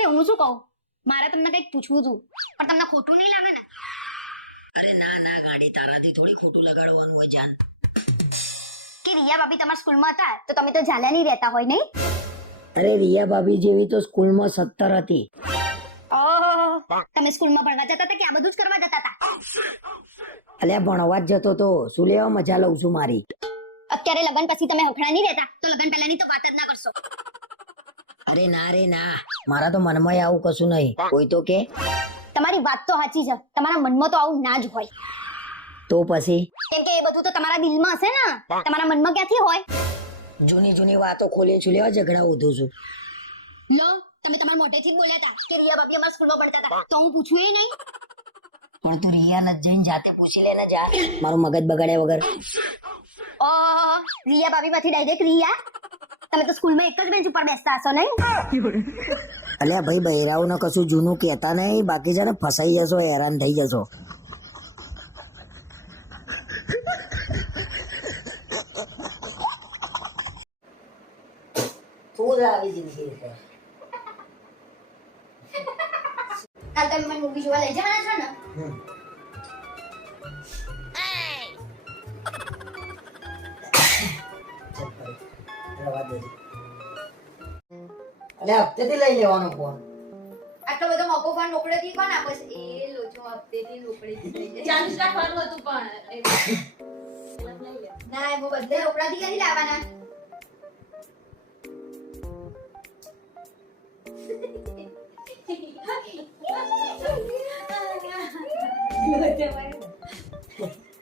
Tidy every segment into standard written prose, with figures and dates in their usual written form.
અરે હું શું કહું, મારે તમને કંઈક પૂછવું હતું, પણ તમને ખોટું નહીં લાગે ને? અરે ના ના ગાડી, તારાથી થોડી ખોટું લગાડવાનું હોય જાન. કે રિયા ભાભી તમારા સ્કૂલમાં હતા તો તમે તો ઝાલા નહીં રહેતા હોય નહીં? અરે રિયા ભાભી જેવી તો સ્કૂલમાં 17 હતી. ઓહ, તમે સ્કૂલમાં ભણવા જતા હતા કે આ બધું જ કરવા જતા હતા? અલ્યા ભણવા જ જતો તો, શું લેવા મજા લઉં છું મારી. અત્યારે લગન પછી તમે હખણા નહીં રહેતા તો લગન પહેલાની તો વાત જ ના કરશો. અરે ના રે ના, મારા તો મનમાં આવું કશું નહીં. કોઈ તો કે તમારી વાત તો સાચી છે, તમારા મનમાં તો આવું ના જ હોય. તો પછી કેમ કે એ બધું તો તમારા દિલમાં હશે ને, તમારા મનમાં ક્યાંથી હોય? જૂની જૂની વાતો ખોલી છું, લેવા ઝઘડા ઉધું છું. લો, તમે તમારા મોઢેથી જ બોલ્યા હતા કે રિયા ભાભી અમારા સ્કૂલમાં ભણતા હતા, તો હું પૂછું એ નહીં? પણ તું રિયા ને જઈને જાતે પૂછી લે ને જા, મારું મગજ બગાડ્યા વગર. રિયા ભાભી માંથી ડાયરેક્ટ રિયા? તમે તો સ્કૂલમાં એક જ બેન્ચ ઉપર બેસતા હશો નહીં? અલ્યા ભાઈ, બહેરાઓને કશું જૂનું કહેતા નહીં, બાકી છે ને ફસાઈ જશો, હેરાન થઈ જશો. કાલ તમે મને મૂવી જોવા લઈ જવાના છો ને? અલ્યા હપ્તેથી લઈ લેવાનો ફોન. આટલો બધો મોકો ફોન રોકડેથી કોણ આપે છે? એ લોચો હપ્તેથી રોકડેથી લઈ જાય. 40 રાખવાનું હતું પણ ના, એ બધે રોકડાથી ક્યાંથી લાવવાના?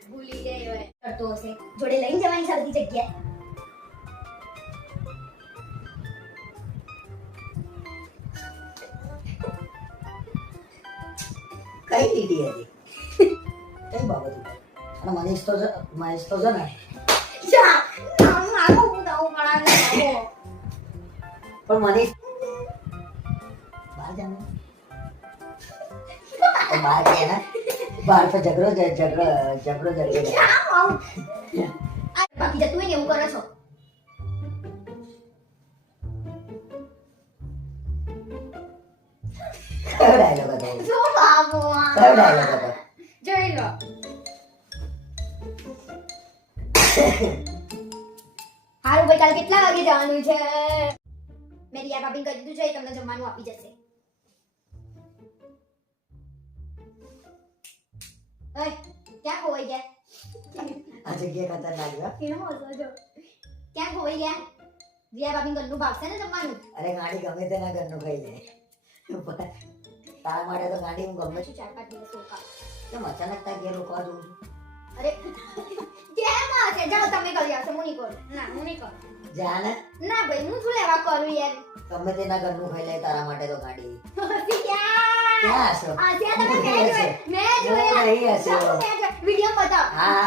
ભૂલી ગઈ હોય કરતો હશે, જોડે લઈને જવાની છે બધી જગ્યાએ. કઈ લીધી હતી? કઈ બાબત ઉપર? અને મનીષ તો છે ને. જા, હું આખો હું દાવ પડાને આવો. પણ મનીષ બહાર જાને. બહાર ગયા ને, બહાર તો ઝઘડો બાકી જતું હોય ને એવું કરો છો. કયો ડાયલોગ હતો? જો બાબુ કયો ડાયલોગ હતો? જોઈ લો. હારું ભાઈ, કાલ કેટલા વાગે જવાનું છે? મેં રિયા ભાભીને કહી દીધું છે, તમને જમવાનું આપી જશે. ઓય, ક્યાં ખોવાઈ ગયા? આ જગ્યા ખતરનાક છે. કેમ હસો છો? ક્યાં ખોવાઈ ગયા? રિયા ભાભીને ઘરનું ભાવશે ને જમવાનું? અરે ગાડી ગમે તેના ઘરનું ખાઈ લે. તારા માટે તો ગાડી હું ગમે શું 4-5 દિવસ રોકા? કેમ અચાનક તાર ઘેર રોકવા જઉં છું? અરે કેમ હશે? જાઓ તમે કરી આવશો, હું નહીં કરું. ના, હું નહીં કરું. જા ને, ના ભાઈ, હું શું લેવા કરું યાર? ગમે તેના ઘરનું ખાઈ લે, તારા માટે તો ગાડી. હસી ક્યાં? ક્યાં હશો? આ ત્યાં તમે મેં જોયા. નહીં હશે. વિડીયો બતાવ. હા